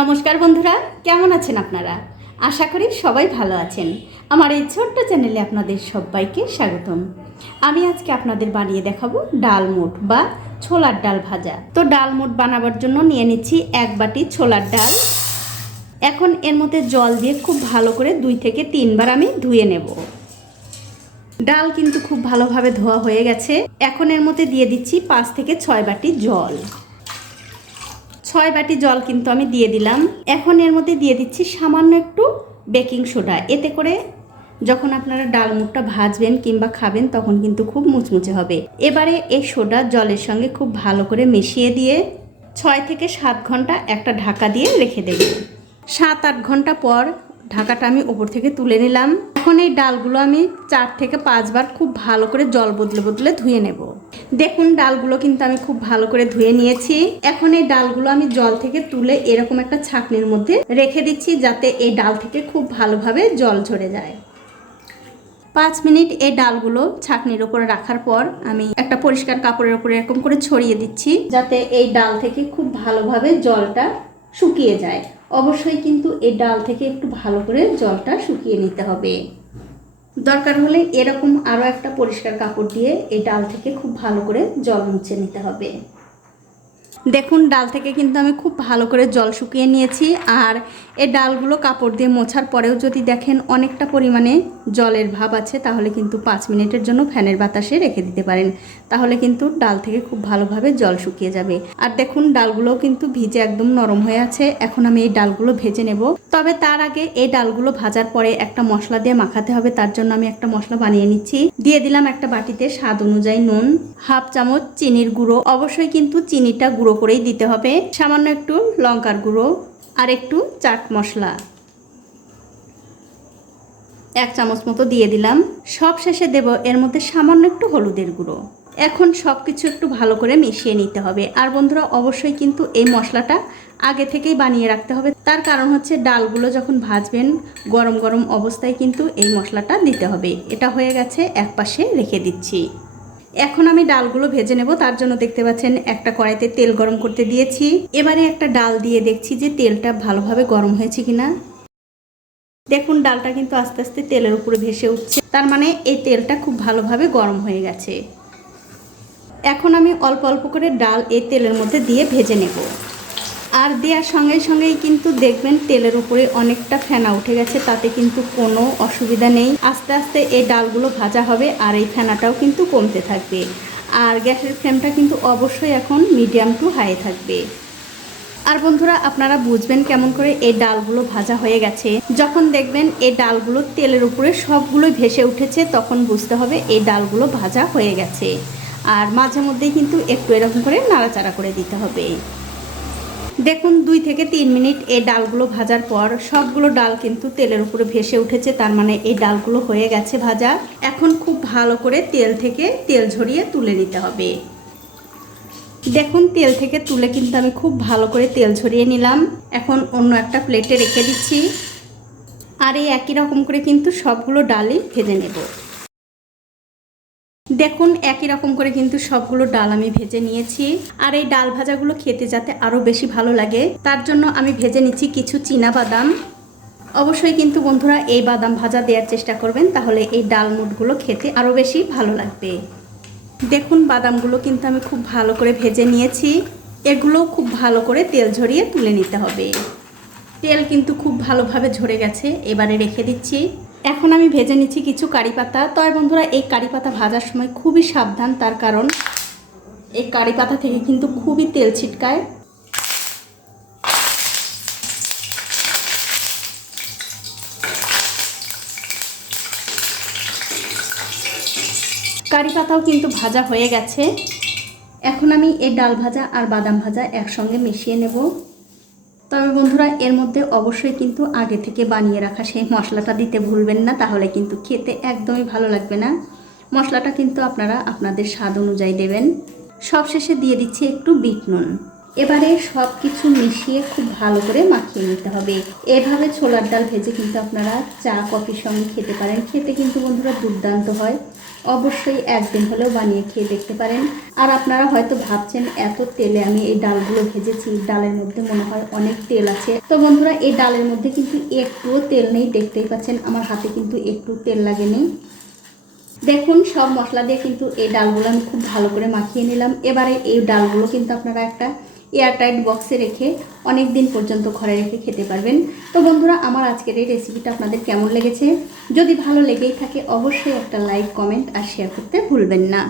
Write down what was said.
নমস্কার বন্ধুরা, কেমন আছেন আপনারা? আশা করি সবাই ভালো আছেন। আমার এই ছোট্ট চ্যানেলে আপনাদের সবাইকে স্বাগতম। আমি আজকে আপনাদের বানিয়ে দেখাবো ডালমুট বা ছোলার ডাল ভাজা। তো ডালমুট বানাবার জন্য নিয়ে নিচ্ছি 1 বাটি ছোলার ডাল। এখন এর মধ্যে জল দিয়ে খুব ভালো করে 2 থেকে 3 বার আমি ধুয়ে নেব। ডাল কিন্তু খুব ভালোভাবে ধোয়া হয়ে গেছে। এখন এর মধ্যে দিয়ে দিচ্ছি 5 থেকে 6 বাটি জল। 6 বাটি জল কিন্তু আমি দিয়ে দিলাম। এখন এর মধ্যে দিয়ে দিচ্ছি সামান্য একটু বেকিং সোডা। এতে করে যখন আপনারা ডালমুটটা ভাজবেন কিংবা খাবেন তখন কিন্তু খুব মুচমুচে হবে। এবারে এই সোডা জলের সঙ্গে খুব ভালো করে মিশিয়ে দিয়ে 6 থেকে 7 ঘন্টা একটা ঢাকা দিয়ে রেখে দেব। 7-8 ঘন্টা পর ঢাকাটা আমি উপর থেকে তুলে নিলাম। এখন এই ডালগুলো আমি 4 থেকে 5 বার খুব ভালো করে জল বদলে বদলে ধুয়ে নেব। দেখুন ডালগুলো কিন্তু আমি খুব ভালো করে ধুয়ে নিয়েছি। এখন এই ডালগুলো আমি জল থেকে তুলে এরকম একটা ছাঁকনির মধ্যে রেখে দিচ্ছি, যাতে এই ডাল থেকে খুব ভালোভাবে জল ঝরে যায়। 5 মিনিট এই ডালগুলো ছাঁকনির উপরে রাখার পর আমি একটা পরিষ্কার কাপড়ের উপরে এরকম করে ছড়িয়ে দিচ্ছি, যাতে এই ডাল থেকে খুব ভালোভাবে জলটা শুকিয়ে যায়। অবশ্যই কিন্তু এই ডাল থেকে একটু ভালো করে জলটা শুকিয়ে নিতে হবে। দরকার হলে এরকম আরও একটা পরিষ্কার কাপড় দিয়ে এই ডাল থেকে খুব ভালো করে জল মুছে নিতে হবে। দেখুন ডাল থেকে কিন্তু আমি খুব ভালো করে জল শুকিয়ে নিয়েছি। আর এই ডালগুলো কাপড় দিয়ে মোছার পরেও যদি দেখেন অনেকটা পরিমাণে জলের ভাব আছে, তাহলে কিন্তু 5 মিনিটের জন্য ফ্যানের বাতাসে রেখে দিতে পারেন। তাহলে কিন্তু ডাল থেকে খুব ভালোভাবে জল শুকিয়ে যাবে। আর দেখুন ডালগুলোও কিন্তু ভিজে একদম নরম হয়ে আছে। এখন আমি এই ডালগুলো ভেজে নেব। তবে তার আগে এই ডালগুলো ভাজার পরে একটা মশলা দিয়ে মাখাতে হবে। তার জন্য আমি একটা মশলা বানিয়ে নিচ্ছি। দিয়ে দিলাম একটা বাটিতে স্বাদ অনুযায়ী নুন, 1/2 চামচ চিনির গুঁড়ো। অবশ্যই কিন্তু চিনিটা গুঁড়ো করেই দিতে হবে। সামান্য একটু লঙ্কার গুঁড়ো আর একটু চাট মশলা 1 চামচ মতো দিয়ে দিলাম। সব শেষে দেব এর মধ্যে সামান্য একটু হলুদের গুঁড়ো। এখন সব কিছু একটু ভালো করে মিশিয়ে নিতে হবে। আর বন্ধুরা অবশ্যই কিন্তু এই মশলাটা আগে থেকেই বানিয়ে রাখতে হবে। তার কারণ হচ্ছে ডালগুলো যখন ভাজবেন গরম গরম অবস্থায় কিন্তু এই মশলাটা দিতে হবে। এটা হয়ে গেছে, এক পাশে রেখে দিচ্ছি। এখন আমি ডালগুলো ভেজে নেব। তার জন্য দেখতে পাচ্ছেন একটা কড়াইতে তেল গরম করতে দিয়েছি। এবারে একটা ডাল দিয়ে দেখছি যে তেলটা ভালোভাবে গরম হয়েছে কিনা। দেখুন ডালটা কিন্তু আস্তে আস্তে তেলের উপরে ভেসে উঠছে, তার মানে এই তেলটা খুব ভালোভাবে গরম হয়ে গেছে। এখন আমি অল্প অল্প করে ডাল এই তেলের মধ্যে দিয়ে ভেজে নেব। আর দেওয়ার সঙ্গে সঙ্গেই কিন্তু দেখবেন তেলের উপরে অনেকটা ফেনা উঠে গেছে। তাতে কিন্তু কোনো অসুবিধা নেই। আস্তে আস্তে এই ডালগুলো ভাজা হবে আর এই ফেনাটাও কিন্তু কমতে থাকবে। আর গ্যাসের ফ্লেমটা কিন্তু অবশ্যই এখন মিডিয়াম টু হাই থাকবে। আর বন্ধুরা আপনারা বুঝবেন কেমন করে এই ডালগুলো ভাজা হয়ে গেছে। যখন দেখবেন এই ডালগুলো তেলের উপরে সবগুলোই ভেসে উঠেছে, তখন বুঝতে হবে এই ডালগুলো ভাজা হয়ে গেছে। আর মাঝে মধ্যেই কিন্তু একটু এরকম করে নাড়াচাড়া করে দিতে হবে। দেখুন 2 থেকে 3 মিনিট এই ডালগুলো ভাজার পর সবগুলো ডাল কিন্তু তেলের উপরে ভেসে উঠেছে, তার মানে এই ডালগুলো হয়ে গেছে ভাজা। এখন খুব ভালো করে তেল থেকে তেল ঝরিয়ে তুলে নিতে হবে। দেখুন তেল থেকে তুলে কিন্তু আমি খুব ভালো করে তেল ঝরিয়ে নিলাম। এখন অন্য একটা প্লেটে রেখে দিচ্ছি। আর এই একই রকম করে কিন্তু সবগুলো ডালই ভেজে নেব। দেখুন একই রকম করে কিন্তু সবগুলো ডাল আমি ভেজে নিয়েছি। আর এই ডাল ভাজাগুলো খেতে যাতে আরও বেশি ভালো লাগে, তার জন্য আমি ভেজে নিচ্ছি কিছু চীনা বাদাম। অবশ্যই কিন্তু বন্ধুরা এই বাদাম ভাজা দেওয়ার চেষ্টা করবেন, তাহলে এই ডালমুটগুলো খেতে আরও বেশি ভালো লাগবে। দেখুন বাদামগুলো কিন্তু আমি খুব ভালো করে ভেজে নিয়েছি। এগুলো খুব ভালো করে তেল ঝরিয়ে তুলে নিতে হবে। তেল কিন্তু খুব ভালোভাবে ঝরে গেছে, এবারে রেখে দিচ্ছি। এখন আমি ভেজে নিচ্ছি কিছু কারি পাতা। তবে বন্ধুরা এই কারি পাতা ভাজার সময় খুবই সাবধান, তার কারণ এই কারি পাতা থেকে কিন্তু খুবই তেল ছিটকায়। কারি পাতাও কিন্তু ভাজা হয়ে গেছে। এখন আমি এই ডাল ভাজা আর বাদাম ভাজা একসঙ্গে মিশিয়ে নেব। তবে বন্ধুরা এর মধ্যে অবশ্যই কিন্তু আগে থেকে বানিয়ে রাখা সেই মশলাটা দিতে ভুলবেন না, তাহলে কিন্তু খেতে একদমই ভালো লাগবে না। মশলাটা কিন্তু আপনারা আপনাদের স্বাদ অনুযায়ী দেবেন। সবশেষে দিয়ে দিচ্ছি একটু বিট নুন। এবারে সব কিছু মিশিয়ে খুব ভালো করে মাখিয়ে নিতে হবে। এভাবে ছোলার ডাল ভেজে কিন্তু আপনারা চা কফির সঙ্গে খেতে পারেন। খেতে কিন্তু বন্ধুরা দুর্দান্ত হয়। অবশ্যই একদিন হলেও বানিয়ে খেয়ে দেখতে পারেন। আর আপনারা হয়তো ভাবছেন এত তেলে আমি এই ডালগুলো ভেজেছি, ডালের মধ্যে মনে হয় অনেক তেল আছে। তো বন্ধুরা, এই ডালের মধ্যে কিন্তু একটুও তেল নেই, দেখতেই পাচ্ছেন আমার হাতে কিন্তু একটু তেল লাগেনি। দেখুন, সব মশলা দিয়ে কিন্তু এই ডালগুলো আমি খুব ভালো করে মাখিয়ে নিলাম। এবারে এই ডালগুলো কিন্তু আপনারা একটা এয়ারটাইট বক্সে রেখে অনেক দিন পর্যন্ত ঘরে রেখে খেতে পারবেন। তো বন্ধুরা, আমার আজকের এই রেসিপিটা আপনাদের কেমন লেগেছে? যদি ভালো লেগেই থাকে অবশ্যই একটা লাইক, কমেন্ট আর শেয়ার করতে ভুলবেন না।